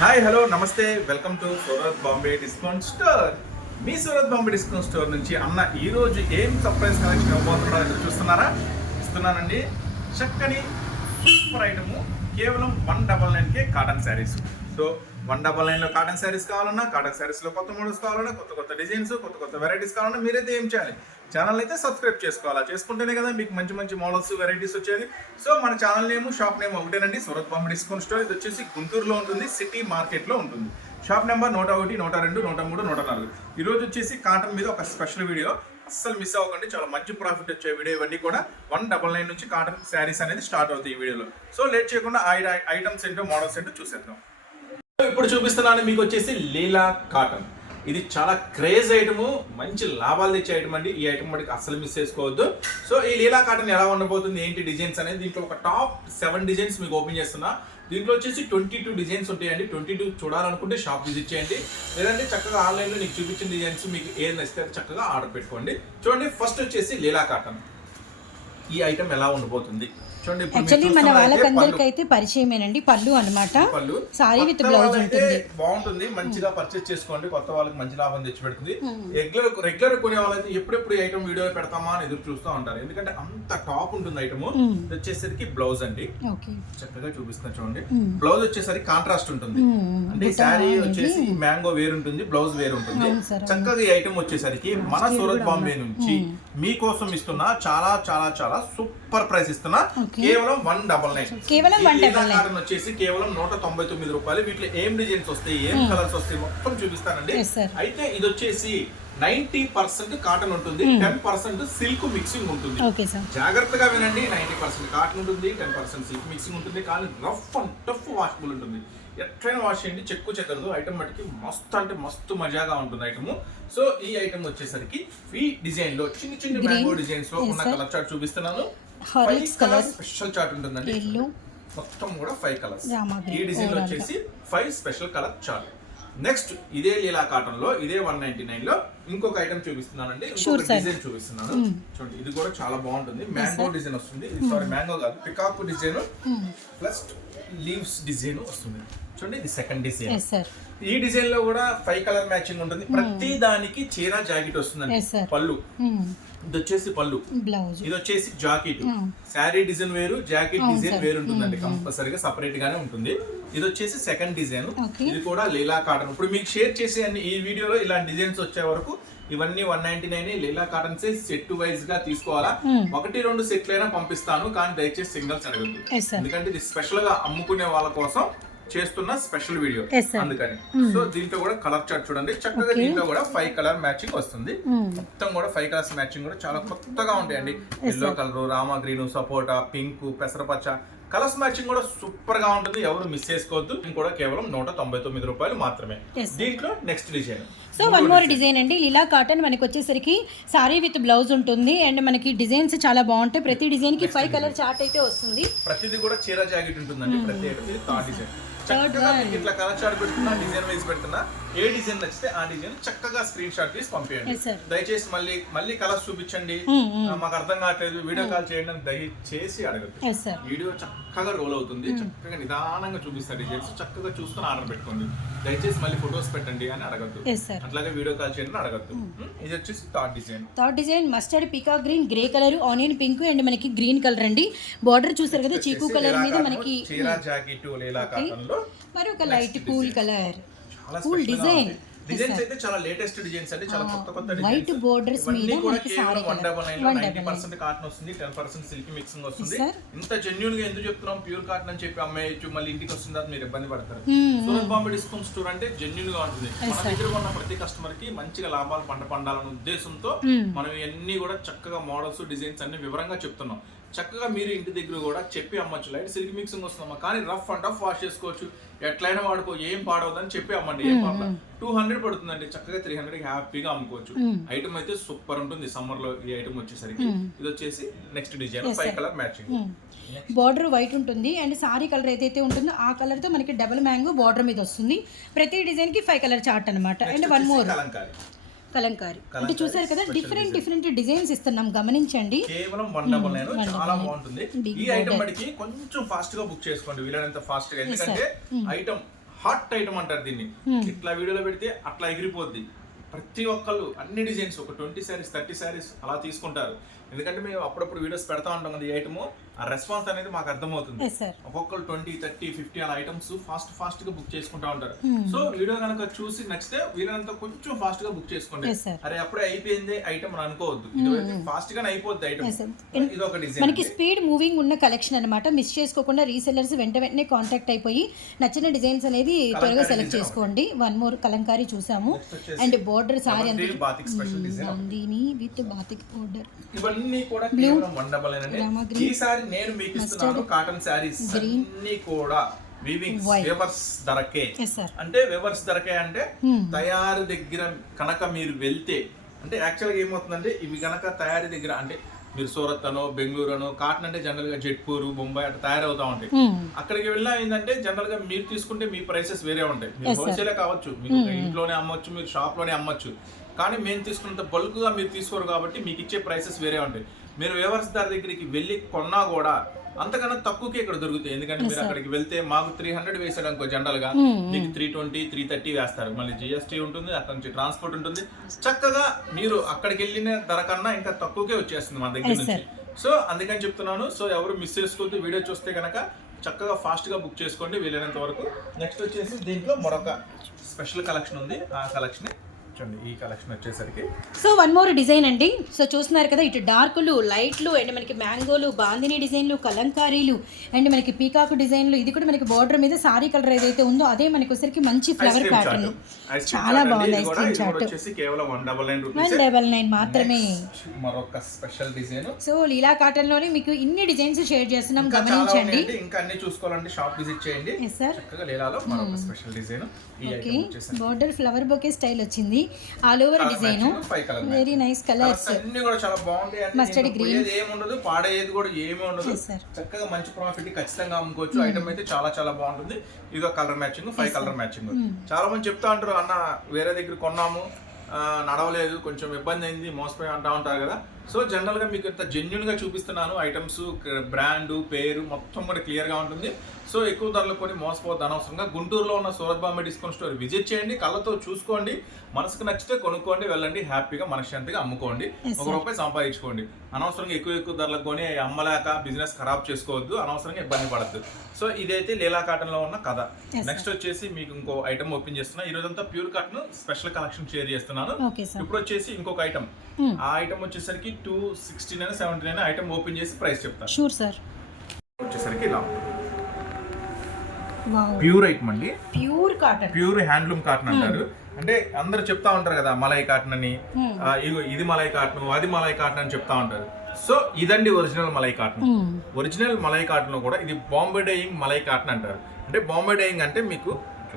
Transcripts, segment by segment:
Hi hello నమస్తే. Welcome to Surat Bombay discount store. Me Surat Bombay discount store నుంచి అన్న ఈరోజు ఏం సర్ప్రైజ్ కలెక్షన్ ఇవ్వబోతున్నాడో ఎదురు చూస్తున్నారా? ఇస్తున్నానండి. చక్కని సూపర్ ఐటము. కేవలం one double నైన్కే cotton sarees. So one double నైన్లో కాటన్ శారీస్ కావాలన్నా కాటన్ శారీస్లో కొత్త మోడల్స్ కావాలన్నా కొత్త కొత్త డిజైన్స్ కొత్త కొత్త వెరైటీస్ కావాలన్నా మీరైతే ఏం చేయాలి? ఛానల్ అయితే సబ్స్క్రైబ్ చేసుకోవాలా? చేసుకుంటేనే కదా మీకు మంచి మంచి మోడల్స్ వెరైటీస్ వచ్చేది. సో మన ఛానల్ నేమ్ షాప్ నేమ్ ఒకటేనండి. Surat Bombay discount store. ఇది వచ్చేసి గుంటూరులో ఉంటుంది సిటీ మార్కెట్లో ఉంటుంది. షాప్ నెంబర్ నూట ఒకటి నూట రెండు నూట మూడు నూట నాలుగు. ఈ రోజు వచ్చేసి కాటన్ మీద ఒక స్పెషల్ వీడియో అస్సలు మిస్ అవ్వకండి. చాలా మంచి ప్రాఫిట్ వచ్చే వీడియో ఇవన్నీ కూడా వన్ డబల్ నైన్ నుంచి కాటన్ శారీస్ అనేది స్టార్ట్ అవుతాయి ఈ వీడియోలో సో లేట్ చేయకుండా ఐటమ్స్ ఏంటో మోడల్స్ ఏంటో చూసేద్దాం. ఇప్పుడు చూపిస్తున్నాను మీకు వచ్చేసి లీలా కాటన్. ఇది చాలా క్రేజ్ ఐటమ్ మంచి లాభాలు తెచ్చే ఐటమ్ అండి. ఈ ఐటమ్ మనకి అస్సలు మిస్ చేసుకోవద్దు. సో ఈ లీలా కాటన్ ఎలా ఉండబోతుంది ఏంటి డిజైన్స్ అనేది దీంట్లో ఒక టాప్ సెవెన్ డిజైన్స్ మీకు ఓపెన్ చేస్తున్నా. దీంట్లో వచ్చేసి ట్వంటీ టూ డిజైన్స్ ఉంటాయండి. ట్వంటీ టూ చూడాలనుకుంటే షాప్ విజిట్ చేయండి. లేదంటే చక్కగా ఆన్లైన్లో నీకు చూపించిన డిజైన్స్ మీకు ఏది నచ్చితే చక్కగా ఆర్డర్ పెట్టుకోండి. చూడండి ఫస్ట్ వచ్చేసి లీలా కాటన్. ఈ ఐటమ్ ఎలా ఉండబోతుంది? యాక్చువల్లీ మన వాళ్ళకందరికి. అయితే పరిచయమేనండి పళ్ళు అన్నమాట. పళ్ళు. సారీ విత్ బ్లౌజ్ ఉంటుంది. బాగుంటుంది మంచిగా పర్చేస్ చేసుకోండి. కొత్త వాళ్ళకి మంచి లాభం తెచ్చి పెడుతుంది రెగ్యులర్ రెగ్యులర్ కొనే వాళ్ళైతే ఎప్పుడెప్పుడు ఐటమ్ వీడియో పెడతామా అని ఎదురు చూస్తూ ఉంటారు. ఎందుకంటే అంత టాప్ ఉంటుంది ఐటమ్ ఇది వచ్చేసరికి బ్లౌజ్ అండి. చక్కగా చూపిస్తున్నా చూడండి. బ్లౌజ్ వచ్చేసరికి కాంట్రాస్ట్ ఉంటుంది. అంటే శారీ వచ్చేసి మ్యాంగో వేరు ఉంటుంది బ్లౌజ్ వేరు ఉంటుంది. చక్కగా ఈ ఐటమ్ వచ్చేసరికి మన సూరత్ బాంబే నుంచి మీకోసం ఇస్తున్నా చాలా చాలా చాలా సూపర్ ప్రైస్ ఇస్తున్నా. కేవలం వన్ డబల్ నైన్. కేవలం 199. కాటన్ వచ్చేసి కేవలం నూట తొంభై తొమ్మిది రూపాయలు. వీటిలో ఏం డిజైన్స్ వస్తాయి ఏం కలర్స్ వస్తాయి మొత్తం చూపిస్తానండి. అయితే ఇది వచ్చేసి నైన్టీ పర్సెంట్ కాటన్ ఉంటుంది టెన్ పర్సెంట్ సిల్క్ మిక్సింగ్ ఉంటుంది. జాగ్రత్తగా వినండి నైన్టీ పర్సెంట్ కాటన్ ఉంటుంది టెన్ పర్సెంట్ సిల్క్ మిక్సింగ్ ఉంటుంది కానీ రఫ్ అండ్ టఫ్ వాషబుల్ ఉంటుంది. ఎట్లయినా వాష్ చేయండి చెక్కు చెదరదు ఐటమ్ మటుకి మస్తు అంటే మస్తు మజాగా ఉంటుంది ఐటమ్ సో ఈ ఐటమ్ వచ్చేసరికి ఈ డిజైన్లో చిన్న చిన్న. మ్యాంగో డిజైన్స్లో ఉన్న. కలర్ చార్ట్ చూపిస్తున్నాను. Colour. స్పెషల్ చార్ట్ ఉంటుందండి. మొత్తం కూడా ఫైవ్ కలర్స్ ఈ డిజైన్ వచ్చేసి five special colour chart next ఇదే లీలా కాటన్లో ఇదే వన్ నైన్టీ నైన్లో ఇంకొక ఐటమ్ చూపిస్తున్నానండి. ఇంకొక. డిజైన్ చూపిస్తున్నాను. చూడండి ఇది కూడా చాలా బాగుంటుంది. మ్యాంగో డిజైన్ వస్తుంది. సారీ మ్యాంగో కాదు peacock design plus leaves design వస్తుంది. చూడండి ఇది సెకండ్ డిజైన్ ఈ డిజైన్లో కూడా ఫైవ్ కలర్ మ్యాచింగ్ ఉంటుంది. ప్రతి దానికి చీర జాకెట్ వస్తుందండి. పళ్ళు. ఇది వచ్చేసి పళ్ళు. బ్లౌజ్ ఇది వచ్చేసి జాకెట్. Hmm. శారీ డిజైన్ వేరు జాకెట్ డిజైన్. వేరు ఉంటుందండి కంపల్సరీగా సపరేట్ గానే ఉంటుంది. ఇది వచ్చేసి సెకండ్ డిజైన్. ఇది కూడా లీలా కాటన్. ఇప్పుడు మీకు షేర్ చేసే అన్ని ఈ వీడియోలో ఇలాంటి డిజైన్స్ వచ్చే వరకు ఇవన్నీ one ninety nine Leela cotton set వైజ్గా తీసుకోవాలా? Hmm. ఒకటి రెండు సెట్లు అయినా పంపిస్తాను కానీ దయచేసి సింగిల్స్ అడగద్దు. ఎందుకంటే ఇది స్పెషల్గా అమ్ముకునే వాళ్ళ కోసం చేస్తున్న స్పెషల్ వీడియో. అందుకని. సో దీంట్లో కూడా కలర్ చార్ట్ చూడండి. చక్కగా. దీంట్లో కూడా ఫైవ్ కలర్ మ్యాచింగ్ వస్తుంది. మొత్తం కూడా ఫైవ్ కలర్స్ మ్యాచింగ్ కూడా చాలా కొత్తగా ఉంటాయండి. ఎల్లో కలర్ రామా గ్రీన్ సపోటా పింక్ పెసరపచ్చ కలర్స్ మ్యాచింగ్ కూడా సూపర్గా ఉంటుంది. ఎవరు మిస్ చేసుకోవద్దు. కూడా కేవలం నూట తొంభై తొమ్మిది రూపాయలు మాత్రమే. దీంట్లో next design so one more design అండి. లీలా కాటన్ మనకి వచ్చేసరికి సారీ విత్ బ్లౌజ్ ఉంటుంది. అండ్ మనకి డిజైన్స్ చాలా బాగుంటాయి. ప్రతి డిజైన్కి ఫైవ్ కలర్ చార్ట్ అయితే వస్తుంది. ప్రతిది కూడా చీర జాకెట్ ఉంటుందండి. ప్రతి ఇది థర్డ్ డిజైన్ చక్కగా. మీకు ఇట్లా కలర్ చార్ట్ పెడుతున్నా డిజైన్ వైజ్ పెడుతున్నా ఏ డిజైన్ నచ్చితే ఆ డిజైన్ చక్కగా స్క్రీన్ షాట్ తీసి పంపించండి. దయచేసి మళ్ళీ మళ్ళీ కలర్స్ చూపించండి. Mm, mm. ఆ, మాకు అర్థం కావట్లేదు. వీడియో కాల్ చేయండి అని దయచేసి సార్ వీడియో చక్కగా రోల్ అవుతుంది. చక్కగా నిదానంగా చూపిస్తారు డిజైన్స్ చక్కగా చూసుకొని ఆర్డర్ పెట్టుకోండి. దయచేసి మళ్ళీ ఫొటోస్ పెట్టండి అని అడగద్దు. అట్లాగే వీడియో కాల్ చేయండి అడగద్దు. ఇది వచ్చేసి third design third design mustard pika green grey colour onion pink and మనకి గ్రీన్ కలర్ అండి. బార్డర్ చూసారు కదా చీకు కలర్ మీద మనకి చీరా జాకెట్ లేలా కాటన్లో మరి ఒక light cool colour cool design. Designs అయితే చాలా లేటెస్ట్ డిజైన్స్ అండి చాలా కొత్త కొత్త borders ఇవన్నీ మీద కూడా మనకి saree వన్. డబల్ నైన్లో నైన్టీ పర్సెంట్ కాటన్ వస్తుంది టెన్ పర్సెంట్ సిల్క్ మిక్సింగ్ వస్తుంది. ఇంత జెన్యున్గా ఎందుకు చెప్తున్నాం? ప్యూర్ కాటన్ అని చెప్పి అమ్మేయచ్చు మళ్ళీ ఇంటికి వస్తుంది తర్వాత మీరు ఇబ్బంది పడతారు. సూరత్ బాంబే డిస్కౌంట్ స్టోర్ అంటే జెన్యున్గా ఉంటుంది. మన. దగ్గర ఉన్న ప్రతి కస్టమర్కి మంచిగా లాభాలు పంట పండాలన్న ఉద్దేశంతో Hmm. మనం ఇవన్నీ కూడా చక్కగా మోడల్స్ డిజైన్స్ అన్ని వివరంగా చెప్తున్నాం. చక్కగా మీరు ఇంటి దగ్గర కూడా చెప్పి అమ్మచ్చు. లైట్ సిల్క్ మిక్సింగ్ వస్తుందమ్మా. కానీ రఫ్ అండ్ టఫ్ వాష్ చేసుకోవచ్చు. ఎట్లయినా వాడుకో ఏం పాడవద్దని చెప్పి అమ్మండి. ఏం పర్లేదు టూ హండ్రెడ్ పడుతుందండి. చక్కగా త్రీ హండ్రెడ్ హ్యాపీగా అమ్ముకోవచ్చు. ఐటమ్ అయితే సూపర్ ఉంటుంది సమ్మర్లో ఈ ఐటమ్ వచ్చేసరికి. ఇది వచ్చేసి next design. Five colour matching. Border white ఉంటుంది. అండ్ సారీ కలర్ ఏదైతే ఉంటుందో ఆ కలర్తో మనకి డబుల్ మ్యాంగో బార్డర్ మీద వస్తుంది. ప్రతి డిజైన్కి ఫైవ్ కలర్ చార్ట్ అనమాట అండ్ వన్ మోర్ కలంకారీ. అంటే చూసారు కదా డిఫరెంట్ డిఫరెంట్ డిజైన్స్ ఇస్తున్నాం గమనించండి. కేవలం వన్ డబల్ నైన్ చాలా. బాగుంటుంది. ఈ ఐటమ్. బడికి కొంచెం ఫాస్ట్గా బుక్ చేసుకోండి వీలైనంత ఫాస్ట్గా. ఎందుకంటే ఐటమ్ హాట్ ఐటమ్ అంటారు దీన్ని. ఇట్లా వీడియోలో పెడితే అట్లా ఎగిరిపోద్ది. ప్రతి ఒక్కళ్ళు అన్ని డిజైన్స్ ఒక ట్వంటీ శారీస్ థర్టీ శారీస్ అలా తీసుకుంటారు. ఎందుకంటే మేము అప్పుడప్పుడు వీడియోస్ పెడతా ఉంటాం కదా ఈ ఐటమ్ ఆ రెస్పాన్స్ అనేది మాకు అర్థమవుతుంది. ఒక్కొక్కరు ట్వంటీ థర్టీ ఫిఫ్టీ అలా ఐటమ్స్ ఫాస్ట్ ఫాస్ట్గా బుక్ చేసుకుంటా ఉంటారు. సో వీడియో కనుక చూసి నచ్చితే వీళ్ళంతా కొంచెం ఫాస్ట్గా బుక్ చేసుకోండి. అరే అప్పుడే అయిపోయింది ఐటమ్ అని అనుకోవద్దు. ఇది ఫాస్ట్ గానే అయిపోద్ది ఐటమ్. ఇది ఒక డిజైన్ మనకి స్పీడ్ మూవింగ్ ఉన్న కలెక్షన్ అనమాట మిస్ చేసుకోకుండా రీసెల్లర్స్ వెంట వెంటనే కాంటాక్ట్ అయిపోయి నచ్చిన డిజైన్స్ అనేది త్వరగా సెలెక్ట్ చేసుకోండి. వన్ మోర్ కలంకారీ చూసాము. అండ్ బోర్డర్ సారీ అంతా batik special design bandhani with batik border ఇవన్నీ కూడా కేవలం ఈసారి నేను మీకు ఇస్తున్నాను కాటన్ శారీస్ అన్ని కూడా వివింగ్ వేవర్స్ ధరకే అంటే వేవర్స్ ధరకే అంటే Hmm. తయారు దగ్గర కనుక మీరు వెళ్తే అంటే యాక్చువల్గా ఏమవుతుందంటే ఇవి కనుక తయారీ దగ్గర అంటే మీరు సూరత్ అనో బెంగళూరు అనో కాటన్ అంటే జనరల్గా జైపూర్ బొంబాయి అట్లా తయారవుతా ఉంటాయి. అక్కడికి వెళ్ళినా ఏంటంటే జనరల్గా మీరు తీసుకుంటే మీ ప్రైసెస్ వేరే ఉంటాయి. మీరు హోల్సేలే కావచ్చు మీరు ఒక ఇంట్లోనే అమ్మొచ్చు మీరు షాప్లోనే అమ్మొచ్చు. కానీ మేము తీసుకున్నంత బల్క్గా మీరు తీసుకోరు కాబట్టి మీకు ఇచ్చే ప్రైసెస్ వేరే ఉంటాయి. మీరు వ్యవస్థ దగ్గరికి వెళ్ళి కొన్నా కూడా అంతకన్నా తక్కువకే ఇక్కడ దొరుకుతాయి. ఎందుకంటే మీరు అక్కడికి వెళ్తే మాకు త్రీ హండ్రెడ్ వేసాడు అనుకో జనరల్గా మీకు త్రీ ట్వంటీ త్రీ థర్టీ వేస్తారు. మళ్ళీ జిఎస్టీ ఉంటుంది అక్కడ నుంచి ట్రాన్స్పోర్ట్ ఉంటుంది. చక్కగా మీరు అక్కడికి వెళ్ళిన ధర కన్నా ఇంకా తక్కువకే వచ్చేస్తుంది మా దగ్గర నుంచి. సో అందుకని చెప్తున్నాను. సో ఎవరు మిస్ చేసుకోవద్దు. వీడియో చూస్తే కనుక చక్కగా ఫాస్ట్గా బుక్ చేసుకోండి. వీలైనంత వరకు. నెక్స్ట్ వచ్చేసి దీంట్లో మరొక స్పెషల్ కలెక్షన్ ఉంది. ఆ కలెక్షన్ చూడండి ఈ కలెక్షన్ వచ్చేసరికి. సో వన్ మోర్ డిజైన్ అండి. సో చూస్తున్నారు కదా ఇటు డార్కులు లైట్లు అండ్ మనకి మ్యాంగోలు బాందిని డిజైన్లు కలంకారీలు అండ్ మనకి పీకాకు డిజైన్లు ఇది కూడా మనకి బార్డర్ మీద సారీ కలర్ ఏదైతే ఉందో అదే మనకి వచ్చరికి మంచి ఫ్లవర్ ప్యాటర్న్ చాలా. బాగుంది ice cream chat one double nine మాత్రమే. మరొక స్పెషల్ డిజైన్ సో లీలా కాటన్లోనే మీకు ఇన్ని డిజైన్స్ షేర్ చేస్తున్నాం గమనించండి. ఇంకా అన్ని చూసుకోవాలంటే షాప్ విజిట్ చేయండి. ఎస్ సార్ చక్కగా లీలాలో మరొక special design okay border flower bouquet style వచ్చింది. All over design. Very nice colours అన్ని కూడా చాలా బాగుంటాయి. green. పోయేది ఏమి ఉండదు పాడేది కూడా ఏమి ఉండదు. చక్కగా మంచి ప్రాఫిట్ ఖచ్చితంగా అమ్ముకోవచ్చు. ఐటమ్ అయితే చాలా చాలా బాగుంటుంది. ఇదో colour matching five colour matching చాలా మంది చెప్తా ఉంటారు అన్న వేరే దగ్గర కొన్నాము. నడవలేదు కొంచెం ఇబ్బంది అయింది మోసపోయి అంటా ఉంటారు కదా. సో జనరల్గా మీకు ఇంత జెన్యున్గా చూపిస్తున్నాను ఐటమ్స్ బ్రాండ్ పేరు మొత్తం కూడా క్లియర్గా ఉంటుంది. సో ఎక్కువ ధరలు కొని మోసపోవద్దు అనవసరంగా. గుంటూరులో ఉన్న Surat Bombay discount store visit చేయండి కళ్ళతో చూసుకోండి మనసుకు నచ్చితే కొనుక్కోండి వెళ్ళండి హ్యాపీగా మనశ్శాంతిగా అమ్ముకోండి. ఒక రూపాయి సంపాదించుకోండి. అనవసరంగా ఎక్కువ ఎక్కువ ధరలకు కొని అమ్మలేక బిజినెస్ ఖరాబ్ చేసుకోవద్దు అనవసరంగా ఇబ్బంది పడద్దు. సో ఇదైతే లీలా కాటన్లో ఉన్న కథ. నెక్స్ట్ వచ్చేసి మీకు ఇంకో ఐటమ్ ఓపెన్ చేస్తున్నా. ఈ రోజంతా pure cotton special collection share చేస్తున్నాను. ఇప్పుడు వచ్చేసి ఇంకొక ఐటమ్ Hmm. ఆ ఐటమ్ వచ్చేసరికి two sixty nine seventy nine item open చేసి ప్రైస్ చెప్తాను షూర్ సార్. వచ్చేసరికి ఇలా ప్యూర్ ఐటమ్ అండి. Pure cotton. Pure handloom cotton అంటారు. అంటే అందరు చెప్తా ఉంటారు కదా మలై కాటన్ అని. ఇది మలై కాటన్ అది మలై కాటన్ అని చెప్తా ఉంటారు. సో ఇదండి original malai cotton. Original malai cotton కూడా ఇది బాంబే డైయింగ్ మలై కాటన్ అంటారు. అంటే బాంబే డైయింగ్ అంటే మీకు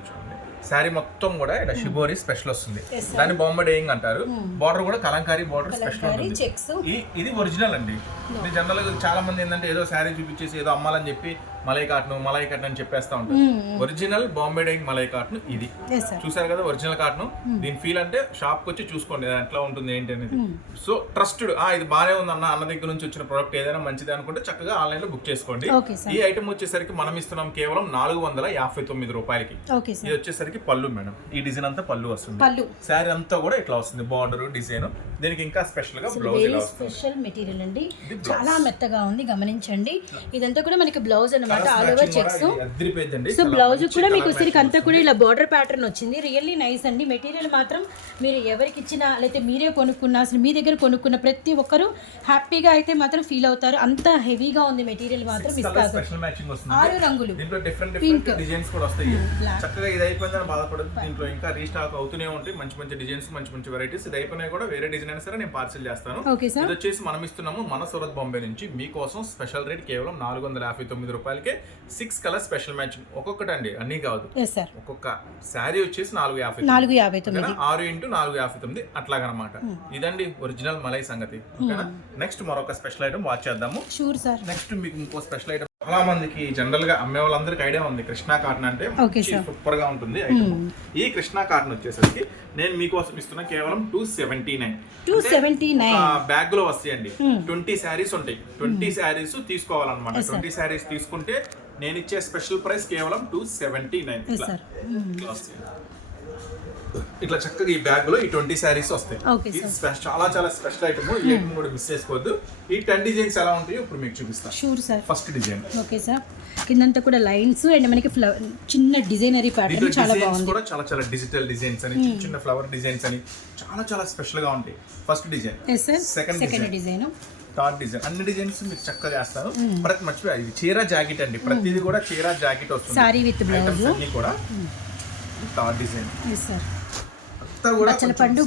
చూడండి. శారీ మొత్తం కూడా ఇలా షిబోరి స్పెషల్ వస్తుంది. దాన్ని బాంబే డైయింగ్ అంటారు? బార్డర్ కూడా కలంకారీ బార్డర్ స్పెషల్ ఉంటుంది. ఇది ఒరిజినల్ అండి. జనరల్గా చాలా మంది ఏంటంటే ఏదో శారీ చూపించేసి ఏదో అమ్మాలని చెప్పి మలై కాటన్ మలై కాటన్ అని చెప్పేస్తా ఉంటారు. Original Bombay Dyeing malai cotton ఇది చూసారు కదా ఒరిజినల్ కాటన్? దీని ఫీల్ అంటే షాప్కి వచ్చి చూసుకోండి ఎట్లా ఉంటుంది ఏంటి అనేది. సో ట్రస్టెడ్ ఆ ఇది బానే ఉంది అన్న అన్న దగ్గర నుంచి వచ్చిన ప్రోడక్ట్ ఏదైనా మంచిది అనుకుంటే చక్కగా ఆన్లైన్లో బుక్ చేసుకోండి ఈ ఐటమ్ వచ్చేసరికి మనం ఇస్తున్నాం కేవలం నాలుగు వందల యాభై తొమ్మిది రూపాయలకి. ఇది వచ్చేసరికి పళ్ళు మేడం ఈ డిజైన్ అంతా పళ్ళు వస్తుంది. పళ్ళు. శారీ అంతా కూడా ఇట్లా వస్తుంది బార్డర్ డిజైన్ దీనికి ఇంకా స్పెషల్గా బ్లౌజ్ స్పెషల్ మెటీరియల్ అండి. చాలా మెత్తగా ఉంది గమనించండి. ఇదంతా కూడా మనకి బ్లౌజ్ అన్నమాట all over checks so blouse కూడా మీకు matching అంతా కూడా ఇలా బార్డర్ ప్యాటర్న్ వచ్చింది. రియల్లీ నైస్ అండి. మెటీరియల్ మాత్రం మీరు ఎవరికి ఇచ్చినా లేకపోతే మీరే కొనుక్కున్నా అసలు మీ దగ్గర కొనుక్కున్న ప్రతి ఒక్కరు హ్యాపీగా అయితే మాత్రం ఫీల్ అవుతారు. అంత హెవీగా ఉంది మెటీరియల్ మాత్రం మిస్ కాదు. స్పెషల్ మ్యాచింగ్ వస్తుంది. ఆరు రంగులు. డిఫరెంట్ డిజైన్స్ కూడా వస్తాయి. Black. చక్కగా ఇది అయిపోయిందని బాధపడదు దీంట్లో ఇంకా రీస్టాక్ అవుతూనే ఉంటాయి. మంచి మంచి డిజైన్స్ మంచి మంచి వెరైటీస్ ఇది అయిపోయినాయి కూడా వేరే డిజైన్ అయినా సరే నేను పార్సిల్ చేస్తాను. ఇది వచ్చేసి మనం ఇస్తున్నాము మన సూరత్ బాంబే నుంచి మీకోసం స్పెషల్ రేట్ కేవలం నాలుగు వందల యాభై తొమ్మిది రూపాయలకే సిక్స్ కలర్ స్పెషల్ మ్యాచింగ్ ఒక్కొక్కటి అండి అన్ని కాదు. ఒక్కొక్క శారీ వచ్చేసి నాలుగు యాభై నాలుగు యాభై తొమ్మిది? ఆరు ఇంటూ నాలుగు యాభై తొమ్మిది అట్లాగనమాట. ఇదండి ఒరిజినల్ మలై సంగతి. ఓకేనా? నెక్స్ట్ మరొక స్పెషల్ ఐటమ్ వాచ్ చేద్దాము. షూర్ సార్ నెక్స్ట్ మీకు ఇంకో స్పెషల్ ఐటమ్ చాలా మందికి జనరల్గా అమ్మే వాళ్ళందరికీ ఐడియా ఉంది. కృష్ణా కాటన్ అంటే. సూపర్గా ఉంటుంది ఐటమ్ ఈ కృష్ణా కాటన్ వచ్చేసరికి నేను మీకోసం ఇస్తున్న కేవలం two seventy nine two seventy nine బ్యాగ్లో వస్తాయండి. ట్వంటీ శారీస్ ఉంటాయి. ట్వంటీ శారీస్ తీసుకోవాలన్నమాట. ట్వంటీ శారీస్ తీసుకుంటే నేను ఇచ్చే స్పెషల్ ప్రైస్ కేవలం టూ సెవెంటీ నైన్ ఇట్లా చక్కగా ఈ బ్యాగ్లో ఈ ట్వంటీ శారీస్ వస్తాయి. ఇది చాలా చాలా స్పెషల్ ఐటమ్. ఈ ఐటమ్ కూడా మిస్ చేసుకోవద్దు. ఈ టెన్ డిజైన్స్ ఎలా ఉంటాయో ఇప్పుడు మీకు చూపిస్తాను sure sir first design okay sir. కిందంతా కూడా లైన్స్ అండ్ మనకి ఫ్లవర్ చిన్న డిజైనరీ ప్యాటర్న్ చాలా బాగుంది. కూడా చాలా చాలా డిజిటల్ డిజైన్స్ అని చిన్న చిన్న ఫ్లవర్ డిజైన్స్ అని చాలా చాలా స్పెషల్గా ఉంటాయి. First design yes sir second second design third design అన్ని డిజైన్స్ మీకు చక్కగా చేస్తాను. ప్రతి మర్చిపోయా ఇది చీర జాకెట్ అండి. ప్రతిది కూడా చీర జాకెట్ వస్తుంది. సారీ విత్ బ్లౌజ్ అన్ని కూడా థర్డ్ డిజైన్ ఎస్ సార్ అంతా కూడా పండు,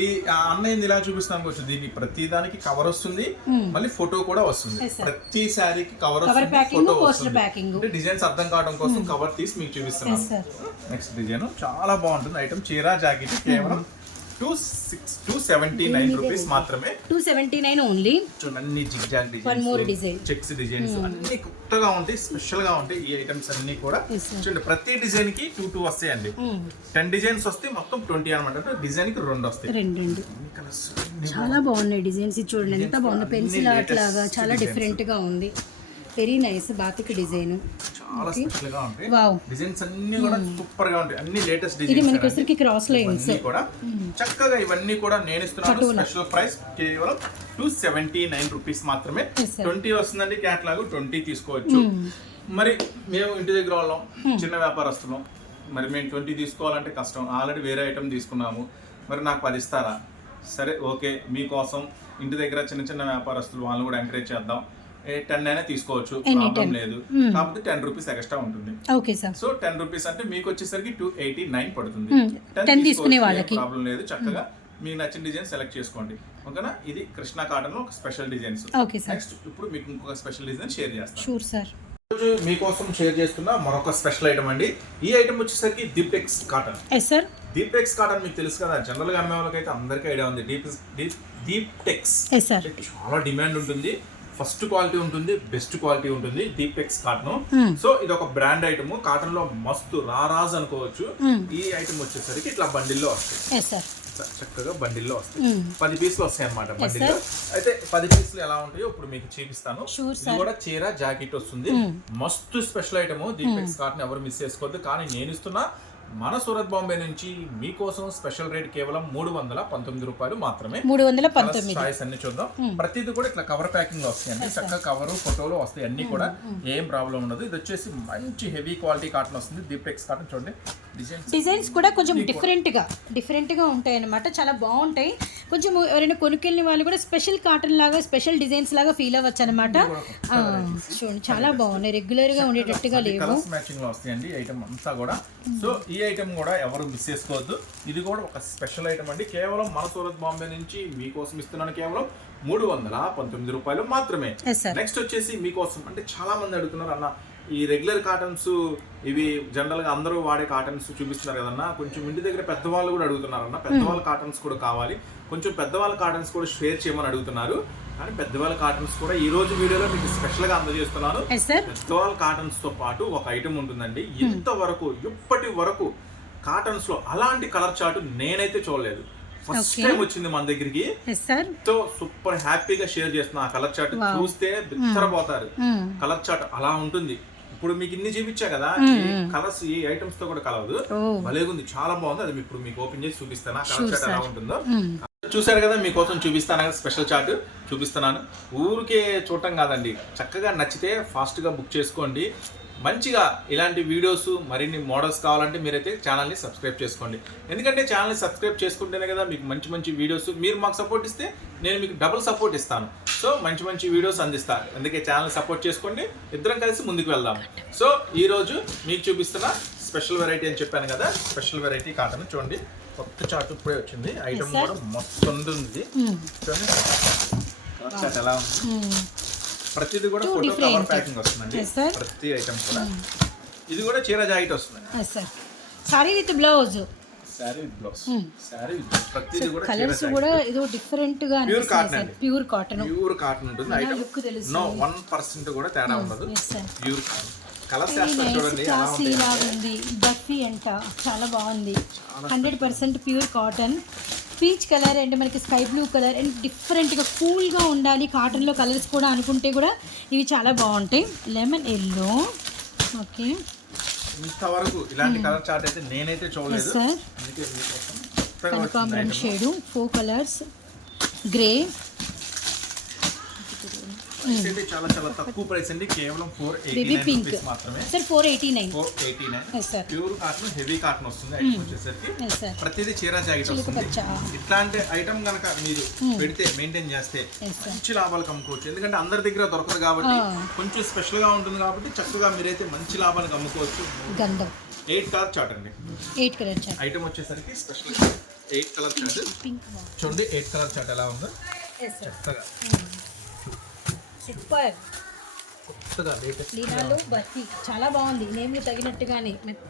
ఈ అన్నయ్య ఇలా చూపిస్తాను అనుకోవచ్చు దీనికి ప్రతి దానికి కవర్ వస్తుంది. మళ్ళీ ఫోటో కూడా వస్తుంది. ప్రతి శారీకి కవర్ వస్తుంది ఫోటో డిజైన్స్ అర్థం కావడం కోసం కవర్ తీసి మీకు చూపిస్తున్నాను సార్ నెక్స్ట్ డిజైన్ చాలా బాగుంటుంది. ఐటమ్ చీర జాకెట్ కేవలం two six two seventy nine rupees మాత్రమే. టూ సెవెంటీ నైన్ ఓన్లీ చూడండి design. చెక్స్ డిజైన్స్ అన్ని కొత్తగా ఉంటాయి స్పెషల్గా ఉంటాయి ఈ ఐటమ్స్ అన్ని కూడా. చూడండి ప్రతి డిజైన్కి టూ టూ వస్తాయండి. టెన్ డిజైన్స్ వస్తే మొత్తం ట్వంటీ అనమాట. డిజైన్కి రెండు వస్తాయి. చాలా బాగున్నాయి డిజైన్స్ ఇది చూడండి ఎంత బాగుంది పెన్సిల్ ఆర్ట్ లాగా చాలా designs. డిఫరెంట్గా ఉంది. వెరీ నైస్ బాతిక్ డిజైన్ చాలా స్పెషల్గా ఉంటాయి. వావ్ డిజైన్స్ అన్ని కూడా సూపర్గా ఉంటాయి. అన్ని లేటెస్ట్ ఇది డిజైన్స్ మనకి వచ్చరికి క్రాస్ లైన్స్ కూడా చక్కగా ఇవన్నీ కూడా నేను ఇస్తున్నాను. స్పెషల్ ప్రైస్ కేవలం టూ సెవెంటీ నైన్ రూపీస్ మాత్రమే. ట్వంటీ వస్తుందండి క్యాట్లాగ్ ట్వంటీ తీసుకోవచ్చు. మరి మేము ఇంటి దగ్గర వాళ్ళం చిన్న వ్యాపారస్తున్నాం మరి మేము ట్వంటీ తీసుకోవాలంటే కష్టం. ఆల్రెడీ వేరే ఐటమ్ తీసుకున్నాము. మరి నాకు పది ఇస్తారా? సరే ఓకే. మీకోసం ఇంటి దగ్గర చిన్న చిన్న వ్యాపారస్తులు వాళ్ళని కూడా ఎంకరేజ్ చేద్దాం. ఏ టెన్ అయినా తీసుకోవచ్చు. ప్రాబ్లం 10. లేదు. కాకపోతే టెన్ రూపీస్ ఎక్స్ట్రా ఉంటుంది. Okay sir so ten rupees అంటే మీకు వచ్చేసరికి టూ ఎయిటీ నైన్ పడుతుంది Hmm. 10 తీసుకునే వాళ్ళకి. ప్రాబ్లం లేదు. చక్కగా మీకు నచ్చిన డిజైన్ సెలెక్ట్ చేసుకోండి. ఓకేనా? ఇది కృష్ణ కాటన్ ఒక special designs. Okay sir. Next ఇప్పుడు మీకు ఇంకొక స్పెషల్ డిజైన్ షేర్ చేస్తాను. Sure sir. ఈరోజు మీకోసం షేర్ చేస్తున్న మరొక స్పెషల్ ఐటమ్ అండి. ఈ ఐటమ్ వచ్చేసరికి Deeptex cotton yes sir. Deeptex cotton మీకు తెలుసు కదా జనరల్గా అమ్మే వాళ్ళకైతే అందరికీ ఐడియా ఉంది. Deep Deeptex yes sir. చాలా డిమాండ్ ఉంటుంది. ఫస్ట్ క్వాలిటీ ఉంటుంది బెస్ట్ క్వాలిటీ ఉంటుంది దీపెక్స్ కాటన్. సో ఇది ఒక బ్రాండ్ ఐటమ్. కాటన్లో మస్తు రారాజ్ అనుకోవచ్చు. ఈ ఐటమ్ వచ్చేసరికి ఇట్లా బండిల్లో చ- చక్కగా బండిల్లో వస్తాయి. పది పీసులు వస్తాయి అనమాట బండిల్లో. అయితే పది పీసులు ఎలా ఉంటాయో ఇప్పుడు మీకు చూపిస్తాను. ఇది. కూడా చీర జాకెట్ వస్తుంది. మస్తు స్పెషల్ ఐటమ్ దీపెక్స్ కాటన్ ఎవరు మిస్ చేసుకోవద్దు. కానీ నేను ఇస్తున్నా మన సూరత్ బాంబే నుంచి మీకోసం స్పెషల్ రేట్ కేవలం మూడు వందల పంతొమ్మిది రూపాయలు మాత్రమే. మూడు వందల పంతొమ్మిది. చాయిస్ అన్ని చూద్దాం. ప్రతిది కూడా ఇట్లా కవర్ ప్యాకింగ్లో వస్తాయండి చక్కగా కవర్ ఫోటోలు వస్తాయి అన్ని కూడా. ఏం ప్రాబ్లం ఉండదు. ఇది వచ్చేసి మంచి హెవీ క్వాలిటీ కాటన్ వస్తుంది. దీపెక్స్ కాటన్ చూడండి. డిజైన్స్ కూడా కొంచెం డిఫరెంట్గా డిఫరెంట్గా ఉంటాయి అన్నమాట చాలా బాగుంటాయి. కొంచెం ఎవరైనా కొనుక్కెళ్ళిన వాళ్ళు కూడా స్పెషల్ కాటన్ లాగా స్పెషల్ డిజైన్స్ లాగా ఫీల్ అవ్వచ్చు అనమాట చూడండి చాలా బాగున్నాయి. రెగ్యులర్గా ఉండేటట్టుగా లేవు. కలర్స్ మ్యాచింగ్లో వస్తాయండి ఐటమ్ అంతా కూడా. సో ఈ ఐటమ్ కూడా ఎవరు మిస్ చేసుకోవద్దు. ఇది కూడా ఒక స్పెషల్ ఐటమ్ అండి. కేవలం మన సూరత్ బాంబే నుంచి మీకోసం ఇస్తున్నాను. కేవలం మూడు వందల పంతొమ్మిది రూపాయలు మాత్రమే. నెక్స్ట్ వచ్చేసి మీకోసం అంటే చాలా మంది అడుగుతున్నారు అన్న ఈ రెగ్యులర్ కాటన్స్ ఇవి జనరల్గా అందరూ వాడే కాటన్స్ చూపిస్తున్నారు కదన్నా. కొంచెం ఇంటి దగ్గర పెద్దవాళ్ళు కూడా అడుగుతున్నారు అన్న పెద్దవాళ్ళ కాటన్స్ కూడా కావాలి. కొంచెం పెద్దవాళ్ళ కాటన్స్ కూడా షేర్ చేయమని అడుగుతున్నారు. కానీ పెద్దవాళ్ళ కాటన్స్ కూడా ఈ రోజు వీడియోలో మీకు స్పెషల్గా అందజేస్తున్నాను పెద్దవాళ్ళ కాటన్స్తో పాటు ఒక ఐటమ్ ఉంటుందండి. ఇంతవరకు ఇప్పటి వరకు కాటన్స్లో అలాంటి కలర్ చార్ట్ నేనైతే చూడలేదు. ఫస్ట్. టైం వచ్చింది మన దగ్గరికి. ఎంతో సూపర్ హ్యాపీగా షేర్ చేస్తున్నా ఆ కలర్ చార్ట్ చూస్తే బిత్తరపోతారు కలర్ చార్ట్ అలా ఉంటుంది. ఇప్పుడు మీకు ఇన్ని చూపించా కదా కలర్స్ ఈ ఐటమ్స్తో కూడా కలవదు. భలేగుంది చాలా బాగుంది. అది ఇప్పుడు మీకు ఓపెన్ చేసి చూపిస్తాను. ఆ కలర్ చార్ట్ ఎలా ఉంటుందో. చూసారు కదా మీకోసం చూపిస్తాను కదా స్పెషల్ చార్ట్ చూపిస్తున్నాను. ఊరికే చూడటం కాదండి. చక్కగా నచ్చితే ఫాస్ట్గా బుక్ చేసుకోండి. మంచిగా ఇలాంటి వీడియోస్ మరిన్ని మోడల్స్ కావాలంటే మీరైతే ఛానల్ని సబ్స్క్రైబ్ చేసుకోండి. ఎందుకంటే ఛానల్ని సబ్స్క్రైబ్ చేసుకుంటేనే కదా మీకు మంచి మంచి వీడియోస్ మీరు మాకు సపోర్ట్ ఇస్తే నేను మీకు డబుల్ సపోర్ట్ ఇస్తాను. సో మంచి మంచి వీడియోస్ అందిస్తాను అందుకే ఛానల్ సపోర్ట్ చేసుకోండి. ఇద్దరం కలిసి ముందుకు వెళ్దాం. సో ఈరోజు మీకు చూపిస్తున్న స్పెషల్ వెరైటీ అని చెప్పాను కదా స్పెషల్ వెరైటీ కాటన్ చూడండి. కొత్త చాట్ ఇప్పుడే వచ్చింది. ఐటమ్. కూడా మస్తు ఉంది చూడండి. కలర్ చాట్ ఎలా ఉంది? ప్రతిది కూడా ఫోటో కవర్. ప్యాకింగ్ వస్తుందండి. ప్రతి ఐటమ్ కూడా. ఇది కూడా చీర జాకెట్ వస్తుందండి. Saree with blouse colours jacket కూడా ఏదో డిఫరెంట్గా అనిపిస్తుంది. అండి. ప్యూర్ కాటన్ ప్యూర్ కాటన్ ఉంటుంది. నో వన్ పర్సెంట్ కూడా తేడా ఉండదు. Yes sir pure cotton colours classy లాగా ఉంది. డఫీ అంట. చాలా బాగుంది. Hundred percent pure cotton peach colour and మనకి స్కై బ్లూ కలర్ అండ్ డిఫరెంట్గా కూల్గా ఉండాలి. కాటన్లో కలర్స్ కూడా అనుకుంటే కూడా ఇవి చాలా బాగుంటాయి. లెమన్ ఎల్లో ఓకే ఇంతవరకు ఇలాంటి కలర్ చార్ట్ అయితే నేనైతే చూడలేదు. కనకాంబరం. షేడు ఫోర్ కలర్స్ గ్రే అయితే చాలా చాలా తక్కువ ప్రైస్ అండి. కేవలం ఫోర్ ఎయిటీ నైన్ మాత్రమే. Sir four eighty nine four eighty nine pure cotton heavy cotton వస్తుంది. ఐటమ్ వచ్చేసరికి ఎస్ సార్ ప్రతిదీ చీర జాకెట్ వస్తుంది. ఇట్లాంటి ఐటమ్ కనుక మీరు పెడితే మెయింటైన్ చేస్తే మంచి లాభాలు కమ్ముకోవచ్చు. ఎందుకంటే అందరి దగ్గర దొరకదు కాబట్టి ఆ. కొంచెం స్పెషల్గా ఉంటుంది కాబట్టి చక్కగా మీరైతే మంచి లాభాలు కమ్ముకోవచ్చు. గంధం. ఎయిట్ కలర్ చార్ట్ అండి. ఎయిట్ కలర్ చార్ ఐటమ్ వచ్చేసరికి special eight colour chart pink చూడండి ఎయిట్ కలర్ చార్ట్ ఎలా ఉందో. చక్కగా. సూపర్. లీనాలు బర్ఫీ చాలా బాగుంది. నేమ్లు తగినట్టుగానే మెత్త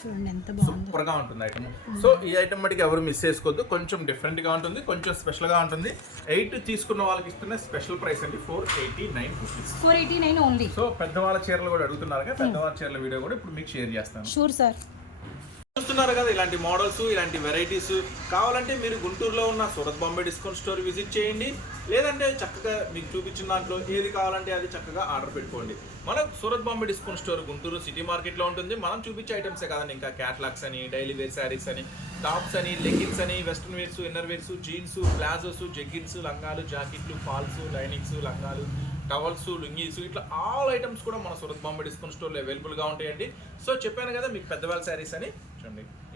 చూడండి ఎంత బాగుందో. సూపర్గా ఉంటుంది ఐటమ్ సో ఈ ఐటమ్ మటుకు ఎవరు మిస్ చేసుకోవద్దు. కొంచెం డిఫరెంట్గా ఉంటుంది. కొంచెం స్పెషల్గా ఉంటుంది. ఎయిట్ తీసుకున్న వాళ్ళకి ఇస్తున్న స్పెషల్ ప్రైస్ అండి. Four eighty nine rupees four eighty nine only so పెద్దవాళ్ళ చీరలు కూడా అడుగుతున్నారు కదా. పెద్దవాళ్ళ చీరల వీడియో కూడా ఇప్పుడు మీకు షేర్ చేస్తాను. షూర్ సార్ చూస్తున్నారు కదా ఇలాంటి మోడల్స్ ఇలాంటి వెరైటీస్ కావాలంటే మీరు గుంటూరులో ఉన్న Surat Bombay discount store visit చేయండి. లేదంటే చక్కగా మీకు చూపించిన దాంట్లో ఏది కావాలంటే అది చక్కగా ఆర్డర్ పెట్టుకోండి. మన Surat Bombay discount store Guntur city మార్కెట్లో ఉంటుంది. మనం చూపించే ఐటమ్సే కదండి. ఇంకా క్యాట్లాగ్స్ అని డైలీ వేర్ శారీస్ అని టాప్స్ అని లెగిన్స్ అని western wears inner wears jeans palazzos jeggings లంగాలు జాకెట్లు ఫాల్స్ లైనింగ్స్ లంగాలు టవల్స్ లుంగీస్ ఇట్లా ఆల్ ఐటమ్స్ కూడా మన సూరత్ బాంబే డిస్కౌంట్ స్టోర్లో అవైలబుల్గా ఉంటాయండి. సో చెప్పాను కదా మీకు పెద్దవాళ్ళ శారీస్ అని.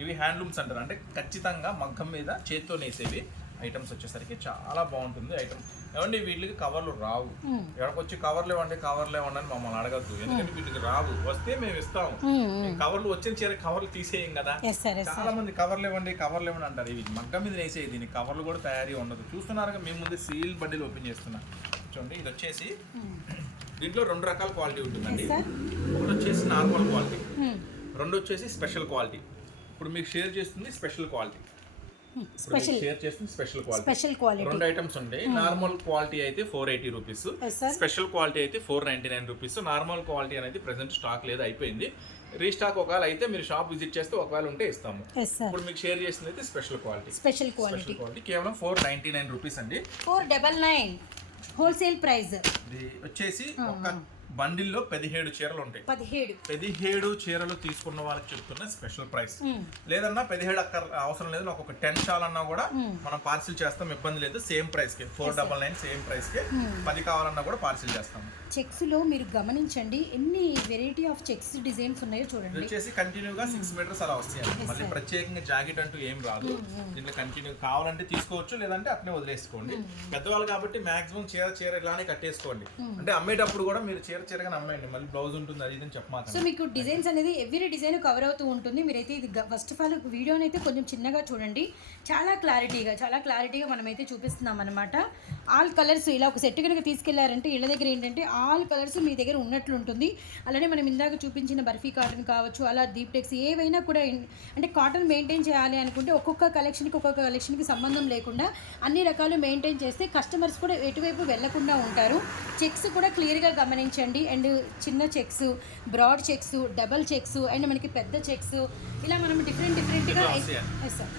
ఇవి హ్యాండ్లూమ్స్ అంటారు. అంటే ఖచ్చితంగా మగ్గం మీద చేత్తో నేసేవి ఐటమ్స్ వచ్చేసరికి చాలా బాగుంటుంది ఐటమ్. ఏమండి వీటికి కవర్లు రావు. ఎక్కడికి వచ్చి కవర్లు ఇవ్వండి కవర్లు ఇవ్వండి అని మమ్మల్ని అడగద్దు. ఎందుకంటే వీటికి రావు. వస్తే మేము ఇస్తాము ఈ కవర్లు వచ్చిన చీర కవర్లు తీసేయం కదా. చాలా మంది కవర్లు ఇవ్వండి కవర్లు ఇవ్వండి అంటారు. ఇవి మగ్గం మీద వేసేది దీని కవర్లు కూడా తయారీ ఉండదు. చూస్తున్నారుగా మేము ముందు సీల్ బండిలు ఓపెన్ చేస్తున్నా. చూడండి ఇది వచ్చేసి దీంట్లో రెండు రకాల క్వాలిటీ ఉంటుందండి. ఒకటి వచ్చేసి నార్మల్ క్వాలిటీ. రెండు వచ్చేసి స్పెషల్ క్వాలిటీ. ఇప్పుడు మీకు షేర్ చేస్తుంది స్పెషల్ క్వాలిటీ స్పెషల్ షేర్ చేస్తుంది స్పెషల్ క్వాలిటీ స్పెషల్ క్వాలిటీ రెండు ఐటమ్స్ ఉంటాయి నార్మల్ క్వాలిటీ అయితే four eighty rupees special quality అయితే four ninety nine rupees normal quality అనేది ప్రెసెంట్ స్టాక్ లేదు అయిపోయింది. రీస్టాక్ ఒకవేళ అయితే మీరు షాప్ విజిట్ చేస్తే ఒకవేళ ఉంటే ఇస్తాము. ఇప్పుడు మీకు షేర్ చేసింది అయితే special quality special quality quality కేవలం ఫోర్ నైన్టీ నైన్ రూపీస్ అండి four double nine wholesale price వచ్చేసి ఒక బండిల్లో పదిహేడు చీరలు ఉంటాయి పదిహేడు. పదిహేడు చీరలు తీసుకున్న వాళ్ళకి చెప్తున్న స్పెషల్ ప్రైస్ లేదన్నా పదిహేడు అక్కర్ అవసరం లేదు నాకు ఒక టెన్ చాలన్నా కూడా మనం పార్సిల్ చేస్తాం ఇబ్బంది లేదు సేమ్ ప్రైస్కి ఫోర్ డబల్ నైన్ సేమ్ ప్రైస్కి. పది కావాలన్నా కూడా పార్సిల్ చేస్తాం చెక్స్లో మీరు గమనించండి ఎన్ని వెరైటీ ఆఫ్ చెక్స్ డిజైన్స్ ఉన్నాయో చూడండి. వచ్చేసి కంటిన్యూగా సిక్స్ మీటర్స్ అలా వస్తాయి మళ్ళీ ప్రత్యేకంగా జాకెట్ అంటూ ఏం రాదు. దీంట్లో కంటిన్యూ కావాలంటే తీసుకోవచ్చు లేదంటే అట్నే వదిలేసుకోండి. పెద్దవాళ్ళు కాబట్టి మాక్సిమం చీర చీర ఇలానే కట్టేసుకోండి. అంటే అమ్మేటప్పుడు కూడా మీరు చీర చీరగా అమ్మేయండి మళ్ళీ బ్లౌజ్ ఉంటుంది అది ఇది అని సో మీకు డిజైన్స్ అనేది ఎవ్రీ డిజైన్ కవర్ అవుతూ ఉంటుంది. మీరైతే ఇది ఫస్ట్ ఆఫ్ ఆల్ వీడియోని అయితే కొంచెం చిన్నగా చూడండి. చాలా క్లారిటీగా చాలా క్లారిటీగా మనమైతే చూపిస్తున్నాం అనమాట ఆల్ కలర్స్ ఇలా ఒక సెట్ కనుక తీసుకెళ్ళారంటే ఇళ్ళ దగ్గర ఏంటంటే ఆల్ కలర్స్ మీ దగ్గర ఉన్నట్లు ఉంటుంది అలానే మనం ఇందాక చూపించిన బర్ఫీ కాటన్ కావచ్చు అలా దీప్ టెక్స్ ఏవైనా కూడా అంటే కాటన్ మెయింటైన్ చేయాలి అనుకుంటే ఒక్కొక్క కలెక్షన్కి ఒక్కొక్క కలెక్షన్కి సంబంధం లేకుండా అన్ని రకాలు మెయింటైన్ చేస్తే కస్టమర్స్ కూడా ఎటువైపు వెళ్ళకుండా ఉంటారు. చెక్స్ కూడా క్లియర్గా గమనించండి. అండ్ చిన్న checks broad checks double checks and మనకి పెద్ద చెక్స్ ఇలా మనం డిఫరెంట్ డిఫరెంట్గా. Yes sir.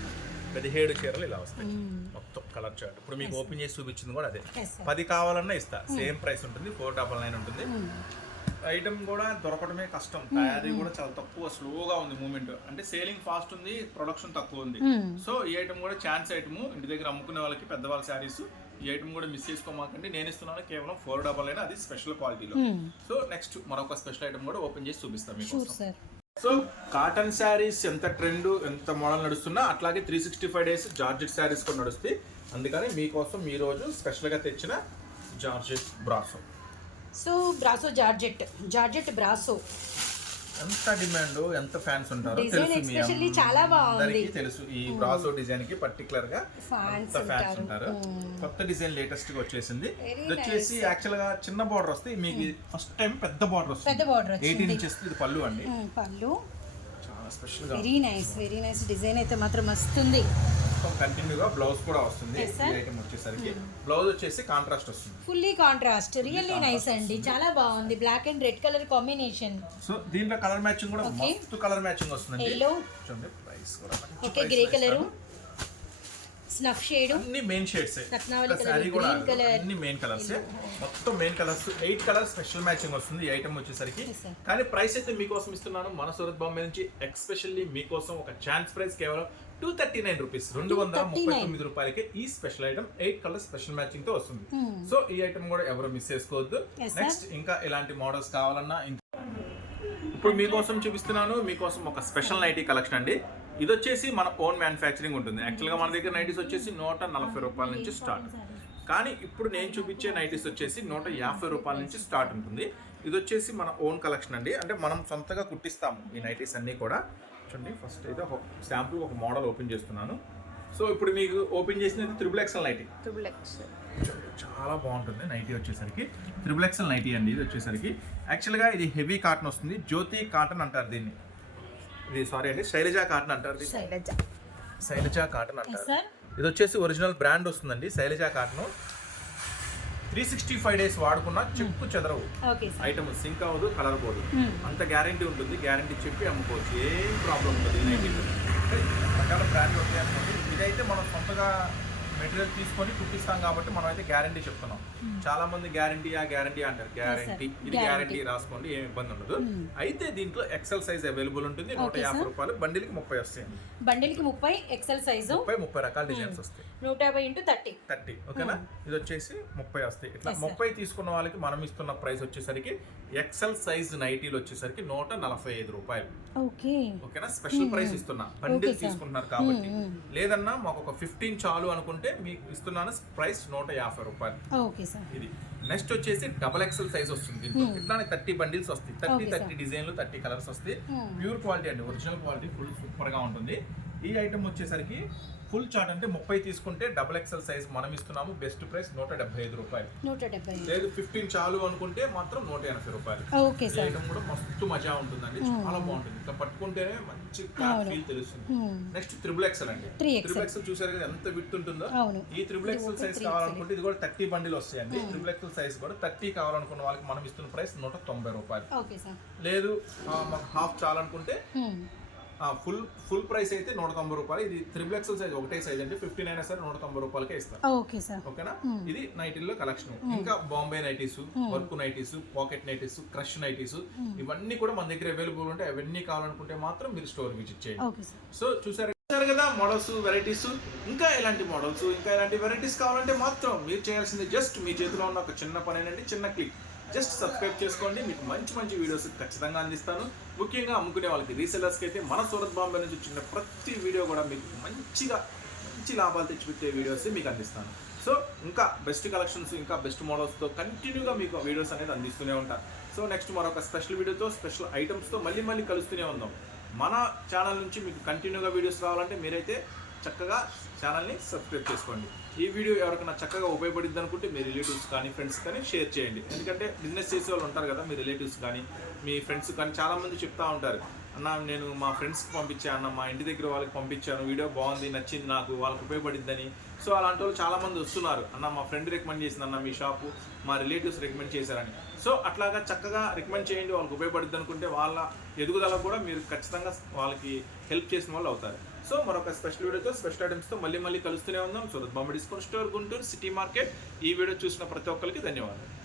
పదిహేడు చీరలు ఇలా వస్తాయి. మొత్తం కలర్ చార్ట్. ఇప్పుడు మీకు ఓపెన్ చేసి చూపించింది కూడా అదే. పది కావాలన్నా ఇస్తా. సేమ్ ప్రైస్ ఉంటుంది ఫోర్ డబల్ నైన్ ఉంటుంది. ఐటమ్ కూడా దొరకడమే కష్టం. తయారీ కూడా చాలా తక్కువ స్లోగా ఉంది మూమెంట్. అంటే సేలింగ్ ఫాస్ట్ ఉంది ప్రొడక్షన్ తక్కువ ఉంది. సో ఈ ఐటమ్ కూడా ఛాన్స్ ఐటమ్. ఇంటి దగ్గర అమ్ముకునే వాళ్ళకి పెద్దవాళ్ళ శారీస్. ఈ ఐటమ్ కూడా మిస్ చేసుకోమాకండి. నేను ఇస్తున్నాను కేవలం ఫోర్ డబల్ నైన్ అది స్పెషల్ క్వాలిటీలో సో నెక్స్ట్ మరొక స్పెషల్ ఐటమ్ కూడా ఓపెన్ చేసి చూపిస్తాను మీకు సో కాటన్ శారీస్ ఎంత ట్రెండ్ ఎంత మోడల్ నడుస్తున్నా అట్లాగే three sixty five days georgette sarees కూడా నడుస్తాయి. అందుకని మీకోసం ఈ రోజు స్పెషల్గా తెచ్చిన georgette brasso. So brasso georgette georgette brasso. ఎంత డిమాండ్ ఎంత ఫ్యాన్స్ ఉంటారో తెలుసు చాలా బాగుంది. తెలుసు. ఈ బ్రాసో డిజైన్కి పర్టికులర్గా ఎంత ఫ్యాన్స్ ఉంటారు. ఉంటారు. కొత్త డిజైన్ లేటెస్ట్గా వచ్చేసింది. ఇది వచ్చేసి యాక్చువల్గా చిన్న బార్డర్ వస్తే మీకు ఫస్ట్ టైం పెద్ద బార్డర్ పెద్ద వస్తుంది బార్డర్ ఎయిటీన్ ఇంచెస్ ఇది పళ్ళు అండి. ఉమ్, పళ్ళు. చాలా special very nice very nice design అయితే మాత్రం మస్తుంది కంటిన్యూగా బ్లౌజ్ కూడా వస్తుంది. ఐటమ్ వచ్చేసరికి. బ్లౌజ్ వచ్చేసి కాంట్రాస్ట్ వస్తుంది. ఫుల్లీ కాంట్రాస్ట్ రియల్లీ నైస్ అండి. చాలా బాగుంది. Black and red colour combination so దీంట్లో కలర్ మ్యాచింగ్ కూడా. మస్తు కలర్ మ్యాచింగ్ వస్తుందండి. ఎల్లో చూడండి ప్రైస్ కూడా okay grey colour. Snuff shade అన్ని మెయిన్ షేడ్స్ సారీ కూడా. అన్ని మెయిన్ కలర్స్ మొత్తం main colours eight colours special matching వస్తుంది ఈ ఐటమ్ వచ్చేసరికి. కానీ ప్రైస్ అయితే మీకోసం ఇస్తున్నాను. మన సూరత్ బాంబే నుంచి ఎక్స్పెషల్లీ మీకోసం ఒక ఛాన్స్ ప్రైస్ కేవలం టూ థర్టీ నైన్ రూపీస్ రెండు వందల ముప్పై తొమ్మిది రూపాయలకి ఈ special item eight colour special మ్యాచింగ్తో వస్తుంది. సో ఈ ఐటమ్ కూడా ఎవరు మిస్ చేసుకోవద్దు. Hmm. నెక్స్ట్ ఇంకా ఇలాంటి మోడల్స్ కావాలన్నా ఇంకా ఇప్పుడు మీకోసం చూపిస్తున్నాను. మీకోసం ఒక స్పెషల్ నైటీ కలెక్షన్ అండి. ఇది వచ్చేసి మన ఓన్ మ్యానుఫ్యాక్చరింగ్ ఉంటుంది. యాక్చువల్గా మన దగ్గర నైటీస్ వచ్చేసి నూట నలభై రూపాయల నుంచి స్టార్ట్ కానీ ఇప్పుడు నేను చూపించే నైటీస్ వచ్చేసి నూట యాభై రూపాయల నుంచి స్టార్ట్ ఉంటుంది. ఇది వచ్చేసి మన ఓన్ కలెక్షన్ అండి. అంటే మనం సొంతగా కుట్టిస్తాము ఈ నైటీస్ అన్నీ కూడా. చూడండి ఫస్ట్ అయితే ఒక శాంపుల్ ఒక మోడల్ ఓపెన్ చేస్తున్నాను. సో ఇప్పుడు మీకు ఓపెన్ చేసినది త్రిబుల్ ఎక్సెల్ నైటీ చాలా బాగుంటుంది. నైటీ వచ్చేసరికి. త్రిబుల్ ఎక్సెల్ నైటీ అండి ఇది వచ్చేసరికి. యాక్చువల్గా ఇది హెవీ కాటన్ వస్తుంది. జ్యోతి కాటన్ అంటారు దీన్ని. ఇది సారీ అండి శైలజ కాటన్ అంటారు శైలజ. శైలజ కాటన్ అంటారు. ఇది వచ్చేసి ఒరిజినల్ బ్రాండ్ వస్తుందండి Shailaja cotton. Three sixty five days వాడుకున్న చెక్కు చెదరవు. ఐటమ్ సింక్ అవ్వదు కలర్ పోదు. Hmm. అంత గ్యారంటీ ఉంటుంది గ్యారంటీ చెప్పి అమ్ముకోవచ్చు. ఏం ప్రాబ్లం ఉంటుంది అంటే రకాల బ్రాండ్ అనుకోండి ఇదైతే మనం సొంతగా మెటీరియల్ తీసుకొని కుట్టిస్తాం కాబట్టి మనం అయితే గ్యారంటీ చెప్తున్నాం. చాలా మంది గ్యారంటీ ఆ గ్యారంటీ అంటారు. గ్యారంటీ ఇది. గ్యారంటీ రాసుకోండి ఏం ఇబ్బంది ఉండదు. అయితే దీంట్లో ఎక్సెల్ సైజ్ అవైలబుల్ ఉంటుంది. నూట యాభై. రూపాయలు. బండిల్కి ముప్పై వస్తాయి. బండిల్కి ముప్పై ఎక్సెల్ సైజు ముప్పై ముప్పై రకాల డిజైన్స్ వస్తాయి. నూట యాభై ఇంటూ థర్టీ. థర్టీ ఓకేనా? ఇది వచ్చేసి ముప్పై వస్తాయి. ఇట్లా. ముప్పై తీసుకున్న వాళ్ళకి మనం ఇస్తున్న ప్రైస్ వచ్చేసరికి ఎక్సెల్ సైజ్ నైటీలు వచ్చేసరికి నూట నలభై ఐదు రూపాయలు. ఓకే. ఓకేనా? స్పెషల్ ప్రైస్ ఇస్తున్నా. బండిల్. తీసుకుంటున్నారు కాబట్టి. లేదన్నా మాకు ఒక ఫిఫ్టీన్ చాలు అనుకుంటే మీకు ఇస్తున్నాను ప్రైస్ నూట యాభై రూపాయలు. Okay sir. ఇది. నెక్స్ట్ వచ్చేసి డబల్ ఎక్సెల్ సైజ్ వస్తుంది దీంట్లో. ఇట్లానే థర్టీ బండిల్స్ వస్తాయి. థర్టీ. థర్టీ డిజైన్లు థర్టీ కలర్స్ వస్తాయి. Hmm. ప్యూర్ క్వాలిటీ అండి. ఒరిజినల్ క్వాలిటీ ఫుల్ సూపర్గా ఉంటుంది ఈ ఐటమ్ వచ్చేసరికి ఫుల్ చార్ట్ అంటే ముప్పై తీసుకుంటే డబల్ ఎక్సెల్ సైజ్ మనం ఇస్తున్నాము బెస్ట్ ప్రైస్ నూట డెబ్బై ఐదు రూపాయలు. నూట డెబ్బై లేదు ఫిఫ్టీన్ చాలు అనుకుంటే మాత్రం నూట ఎనభై రూపాయలు. ఓకే కూడా మస్తు మజా ఉంటుందండి చాలా బాగుంటుంది. ఇట్లా పట్టుకుంటేనే మంచి. ఫీల్ తెలుస్తుంది. నెక్స్ట్ త్రిబుల్ ఎక్సెల్ అండి. 3XL. త్రిబుల్ ఎక్సెల్ చూసారు కదా ఎంత విత్ ఉంటుందో? ఈ త్రిబుల్ ఎక్సెల్ సైజ్ కావాలనుకుంటే ఇది కూడా థర్టీ బండిల్ వస్తాయండి. త్రిబుల్ ఎక్సెల్ సైజ్ కూడా థర్టీ కావాలనుకున్న వాళ్ళకి మనం ఇస్తున్న ప్రైస్ నూట తొంభై రూపాయలు. లేదు మాకు హాఫ్ చాలనుకుంటే ఫుల్ ఫుల్ ప్రైస్ అయితే నూట తొంభై రూపాయలు. ఇది త్రిబుల్ ఎక్సెల్ సైజ్ ఒకటే సైజ్ అంటే ఫిఫ్టీన్ అయినా సరే నూట తొంభై రూపాయలకే ఇస్తారు. Okay sir. ఓకేనా? ఇది నైటీల్లో కలెక్షన్ ఇంకా Bombay nighties work nighties pocket nighties crush nighties ఇవన్నీ కూడా మన దగ్గర అవైలబుల్ ఉంటాయి అవన్నీ కావాలనుకుంటే మాత్రం మీరు స్టోర్ విజిట్ చేయండి. సో చూసారు కదా మోడల్స్ వెరైటీస్ ఇంకా ఇలాంటి మోడల్స్ ఇంకా ఇలాంటి వెరైటీస్ కావాలంటే మాత్రం మీరు చేయాల్సింది జస్ట్ మీ చేతిలో ఉన్న ఒక చిన్న పని ఏంటంటే చిన్న క్లిక్ జస్ట్ సబ్స్క్రైబ్ చేసుకోండి. మీకు మంచి మంచి వీడియోస్ ఖచ్చితంగా అందిస్తాను. ముఖ్యంగా అమ్ముకునే వాళ్ళకి రీసెలర్స్కి అయితే మన సూరత్ బాంబే నుంచి వచ్చిన ప్రతి వీడియో కూడా మీకు మంచిగా మంచి లాభాలు తెచ్చిపెట్టే వీడియోస్ మీకు అందిస్తాను. సో ఇంకా బెస్ట్ కలెక్షన్స్ ఇంకా బెస్ట్ మోడల్స్తో కంటిన్యూగా మీకు వీడియోస్ అనేది అందిస్తూనే ఉంటాను సో నెక్స్ట్ మరొక స్పెషల్ వీడియోతో స్పెషల్ ఐటమ్స్తో మళ్ళీ మళ్ళీ కలుస్తూనే ఉందాం. మన ఛానల్ నుంచి మీకు కంటిన్యూగా వీడియోస్ రావాలంటే మీరైతే చక్కగా ఛానల్ని సబ్స్క్రైబ్ చేసుకోండి. ఈ వీడియో ఎవరికైనా చక్కగా ఉపయోగపడింది అనుకుంటే మీ రిలేటివ్స్ కానీ ఫ్రెండ్స్ కానీ షేర్ చేయండి. ఎందుకంటే బిజినెస్ చేసే వాళ్ళు ఉంటారు కదా మీ రిలేటివ్స్ కానీ మీ ఫ్రెండ్స్ కానీ చాలామంది చెప్తా ఉంటారు. అన్న నేను మా ఫ్రెండ్స్కి పంపించాను అన్న మా ఇంటి దగ్గర వాళ్ళకి పంపించాను వీడియో బాగుంది నచ్చింది నాకు వాళ్ళకి ఉపయోగపడిందని సో అలాంటి వాళ్ళు చాలామంది వస్తున్నారు. అన్న మా ఫ్రెండ్ రికమెండ్ చేసింది అన్న మీ షాపు మా రిలేటివ్స్ రికమెండ్ చేశారని. సో అట్లాగా చక్కగా రికమెండ్ చేయండి వాళ్ళకి ఉపయోగపడుద్ది అనుకుంటే వాళ్ళ ఎదుగుదల కూడా మీరు ఖచ్చితంగా వాళ్ళకి హెల్ప్ చేసిన వాళ్ళు అవుతారు. సో మరొక స్పెషల్ వీడియోతో స్పెషల్ ఐటమ్స్తో మళ్ళీ మళ్ళీ కలుస్తూనే ఉందాం so Bomma discount store Guntur city market ఈ వీడియో చూసిన ప్రతి ఒక్కరికి ధన్యవాదాలు.